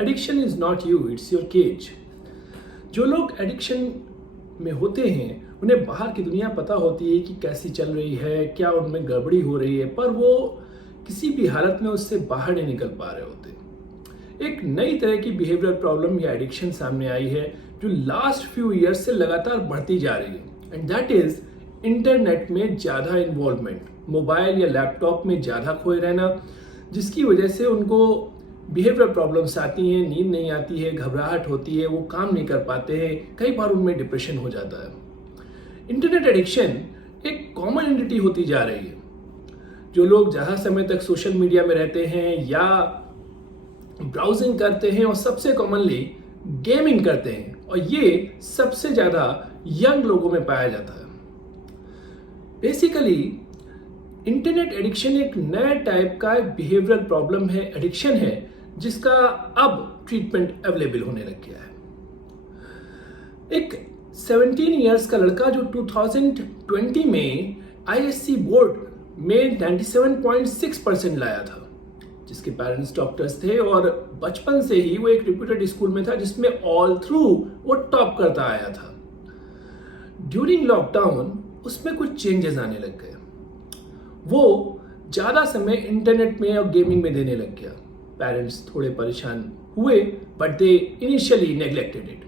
Addiction is not you, it's your cage. जो लोग addiction में होते हैं उन्हें बाहर की दुनिया पता होती है कि कैसी चल रही है, क्या उनमें गड़बड़ी हो रही है, पर वो किसी भी हालत में उससे बाहर नहीं निकल पा रहे होते। एक नई तरह की बिहेवियरल प्रॉब्लम या एडिक्शन सामने आई है जो लास्ट फ्यू ईयर्स से लगातार बढ़ती जा रही है, एंड दैट इज इंटरनेट में ज़्यादा इन्वॉल्वमेंट, मोबाइल या लैपटॉप में ज़्यादा खोए रहना, जिसकी वजह से उनको बिहेवियरल प्रॉब्लम्स आती हैं, नींद नहीं आती है, घबराहट होती है, वो काम नहीं कर पाते हैं, कई बार उनमें डिप्रेशन हो जाता है। इंटरनेट एडिक्शन एक कॉमन एंटिटी होती जा रही है। जो लोग ज़्यादा समय तक सोशल मीडिया में रहते हैं या ब्राउजिंग करते हैं और सबसे कॉमनली गेमिंग करते हैं, और ये सबसे ज़्यादा यंग लोगों में पाया जाता है। बेसिकली इंटरनेट एडिक्शन एक नया टाइप का बिहेवियरल प्रॉब्लम है, एडिक्शन है, जिसका अब ट्रीटमेंट अवेलेबल होने लग गया है। एक 17 इयर्स का लड़का जो 2020 में आईएससी बोर्ड में 97.6% लाया था, जिसके पेरेंट्स डॉक्टर्स थे और बचपन से ही वो एक रिप्यूटेड स्कूल में था जिसमें ऑल थ्रू वो टॉप करता आया था। ड्यूरिंग लॉकडाउन उसमें कुछ चेंजेस आने लग गए। वो ज़्यादा समय इंटरनेट में और गेमिंग में देने लग गया। पेरेंट्स थोड़े परेशान हुए, but they initially neglected it.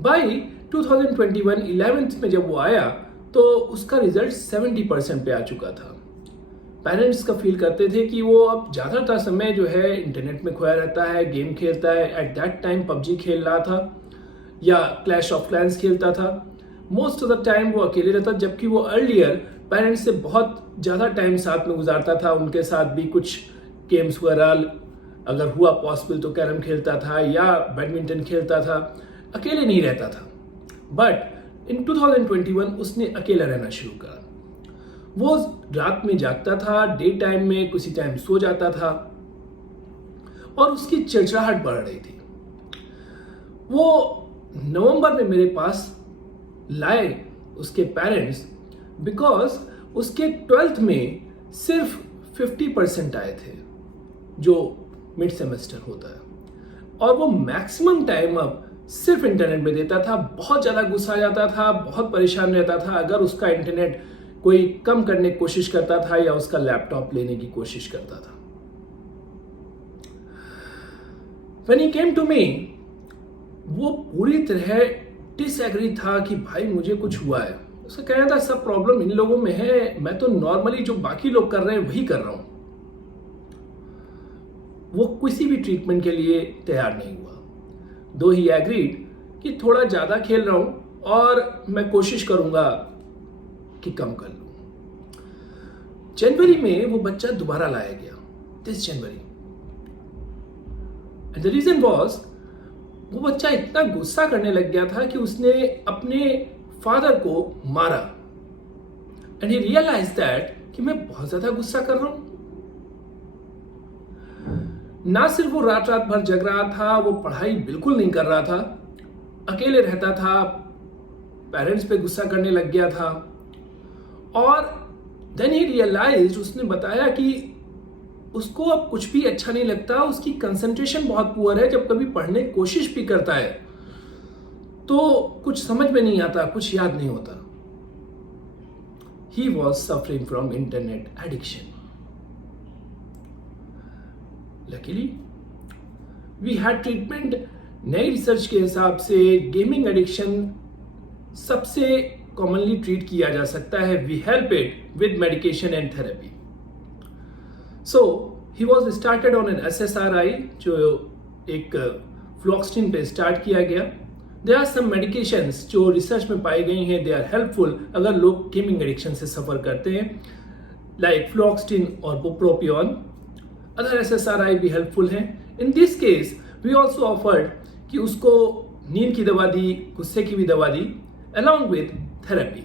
By 2021 11th में जब वो आया तो उसका रिजल्ट 70% पे आ चुका था। पेरेंट्स का फील करते थे कि वो अब ज़्यादातर समय जो है इंटरनेट में खोया रहता है, गेम खेलता है। एट दैट टाइम पबजी खेल रहा था या क्लैश ऑफ क्लैंस खेलता था। मोस्ट ऑफ द टाइम वो अकेले रहता, जबकि वो अर्लियर पेरेंट्स से बहुत ज़्यादा टाइम साथ में गुजारता था। उनके साथ भी कुछ गेम्स वगैरह अगर हुआ पॉसिबल तो कैरम खेलता था या बैडमिंटन खेलता था, अकेले नहीं रहता था। बट इन 2021 उसने अकेला रहना शुरू करा। वो रात में जागता था, डे टाइम में किसी टाइम सो जाता था और उसकी चिड़चिड़ाहट बढ़ रही थी। वो नवंबर में मेरे पास लाए उसके पेरेंट्स, बिकॉज उसके 12th में सिर्फ 50% आए थे जो मिड सेमेस्टर होता है, और वो मैक्सिमम टाइम अब सिर्फ इंटरनेट में देता था। बहुत ज़्यादा गुस्सा आ जाता था, बहुत परेशान रहता था अगर उसका इंटरनेट कोई कम करने की कोशिश करता था या उसका लैपटॉप लेने की कोशिश करता था। When he came to me, वो पूरी तरह डिसएग्री था कि भाई मुझे कुछ हुआ है। उसका कहना था सब प्रॉब्लम इन लोगों में है, मैं तो नॉर्मली जो बाकी लोग कर रहे हैं वही कर रहा हूं। वो किसी भी ट्रीटमेंट के लिए तैयार नहीं हुआ, दो ही एग्रीड कि थोड़ा ज़्यादा खेल रहा हूं और मैं कोशिश करूंगा कि कम कर लूं। जनवरी में वो बच्चा दोबारा लाया गया, 10 जनवरी। एंड द रीजन वॉज वो बच्चा इतना गुस्सा करने लग गया था कि उसने अपने फादर को मारा। एंड ही रियलाइज दैट कि मैं बहुत ज्यादा गुस्सा कर रहा हूं। ना सिर्फ वो रात रात भर जग रहा था, वो पढ़ाई बिल्कुल नहीं कर रहा था, अकेले रहता था, पेरेंट्स पे गुस्सा करने लग गया था। और देन ही रियलाइज्ड, उसने बताया कि उसको अब कुछ भी अच्छा नहीं लगता, उसकी कंसंट्रेशन बहुत पुअर है। जब कभी पढ़ने की कोशिश भी करता है तो कुछ समझ में नहीं आता, कुछ याद नहीं होता। He was suffering from internet addiction. Luckily, we had treatment. नई रिसर्च के हिसाब से गेमिंग एडिक्शन सबसे कॉमनली ट्रीट किया जा सकता है। We help it with medication and therapy. So he was started on an SSRI, जो एक फ्लोक्सटिन पे स्टार्ट किया गया। There are some medications जो रिसर्च में पाई गई हैं, they are helpful अगर लोग गेमिंग एडिक्शन से सफर करते हैं, लाइक फ्लोक्सटिन और बुप्रोपियन। अदर SSRI भी हेल्पफुल हैं। In this case we also offered कि उसको नींद की दवा दी, गुस्से की भी दवा दी, अलॉन्ग विद थेरेपी,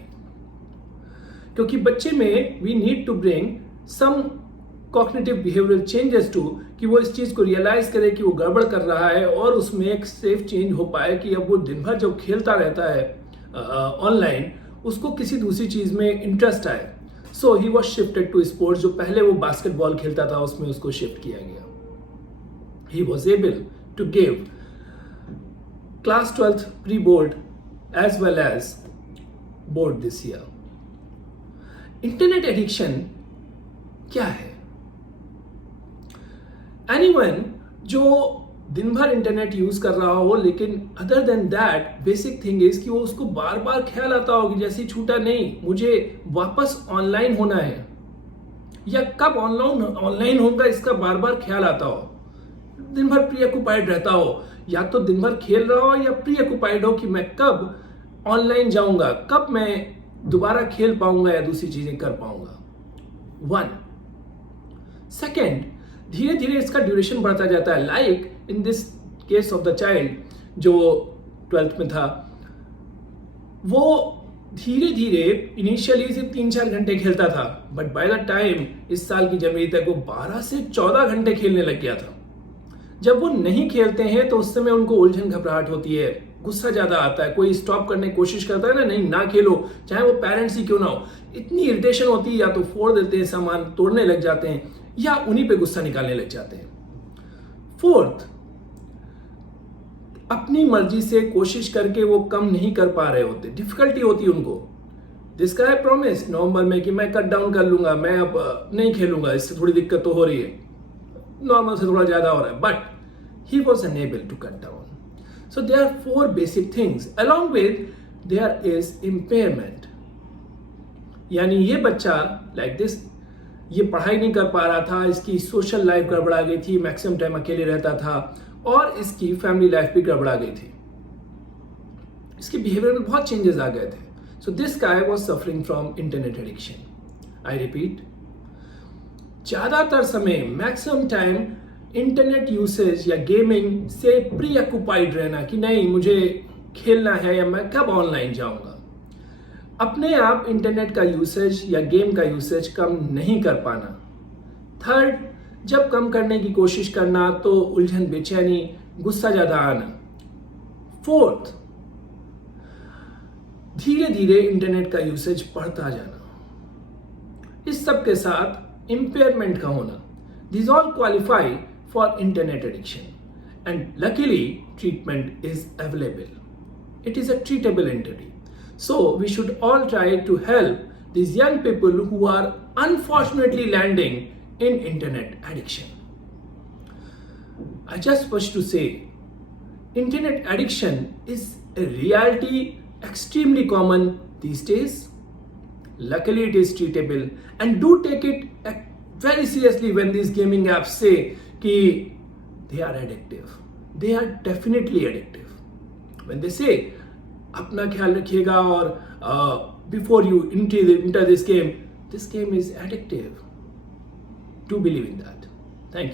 क्योंकि बच्चे में we need to bring some cognitive behavioural changes to, कि वो इस चीज को रियलाइज करे कि वो गड़बड़ कर रहा है और उसमें एक सेफ चेंज हो पाए कि अब वो दिन भर जब खेलता रहता है ऑनलाइन, उसको किसी दूसरी चीज में इंटरेस्ट आए। So he was shifted to sports. जो पहले वो बास्केटबॉल खेलता था उसमें उसको शिफ्ट किया गया। he was able to give class 12th pre-board as well as board this year. Internet addiction क्या है? एनीवन जो दिन भर इंटरनेट यूज कर रहा हो, लेकिन other than that basic thing is कि वो उसको बार बार ख्याल आता हो कि जैसे छूटा नहीं, मुझे वापस ऑनलाइन होना है, या कब ऑनलाइन होगा इसका बार बार ख्याल आता हो, दिन भर प्री ऑक्युपाइड रहता हो, या तो दिन भर खेल रहा हो या प्री ऑक्युपाइड हो कि मैं कब ऑनलाइन जाऊंगा, कब मैं दोबारा खेल पाऊंगा या दूसरी चीजें कर पाऊंगा. 1. सेकेंड, धीरे धीरे इसका ड्यूरेशन बढ़ता जाता है. Like in this case of the child जो 12th में था, वो धीरे धीरे इनिशियली सिर्फ 3-4 घंटे खेलता था, बट बाय द टाइम इस साल की जनवरी तक वो 12 से 14 घंटे खेलने लग गया था. जब वो नहीं खेलते हैं तो उस समय उनको उलझन घबराहट होती है, गुस्सा ज्यादा आता है, कोई स्टॉप करने की कोशिश करता है नहीं ना खेलो, चाहे वो पेरेंट्स ही क्यों ना हो, इतनी इरिटेशन होती है, या तो फोड़ देते हैं, सामान तोड़ने लग जाते हैं, या उन्हीं पे गुस्सा निकालने लग जाते हैं. 4th, अपनी मर्जी से कोशिश करके वो कम नहीं कर पा रहे होते, डिफिकल्टी होती है उनको. दिस गाय प्रॉमिस नवंबर में कि मैं कट डाउन कर लूंगा, मैं अब नहीं खेलूंगा, इससे थोड़ी दिक्कत तो हो रही है, नॉर्मल से थोड़ा ज्यादा हो रहा है, but he was unable to cut down. So there are 4 basic things. Along with there is impairment. यानी ये बच्चा like this, ये पढ़ाई नहीं कर पा रहा था, इसकी सोशल लाइफ गड़बड़ा गई थी, मैक्सिमम टाइम अकेले रहता था, और इसकी फैमिली लाइफ भी गड़बड़ा गई थी, इसके बिहेवियर में बहुत चेंजेस आ गए थे. So this guy was suffering from internet addiction. I repeat, ज्यादातर समय मैक्सिमम टाइम इंटरनेट यूसेज या गेमिंग से प्री ऑक्युपाइड रहना कि नहीं मुझे खेलना है या मैं कब ऑनलाइन जाऊंगा. अपने आप इंटरनेट का यूसेज या गेम का यूसेज कम नहीं कर पाना. 3rd, जब कम करने की कोशिश करना तो उलझन, बेचैनी, गुस्सा ज्यादा आना. 4th, धीरे धीरे इंटरनेट का यूसेज बढ़ता जाना. इस सब के साथ इम्पेयरमेंट का होना. These all qualify for internet addiction, and luckily treatment is available. It is a treatable entity. So we should all try to help these young people who are unfortunately landing in internet addiction. I just wish to say, internet addiction is a reality extremely common these days. Luckily it is treatable, and do take it very seriously when these gaming apps say कि they are addictive. They are definitely addictive. When they say अपना ख्याल रखिएगा और before you enter this game is addictive. Do believe in that. Thank you.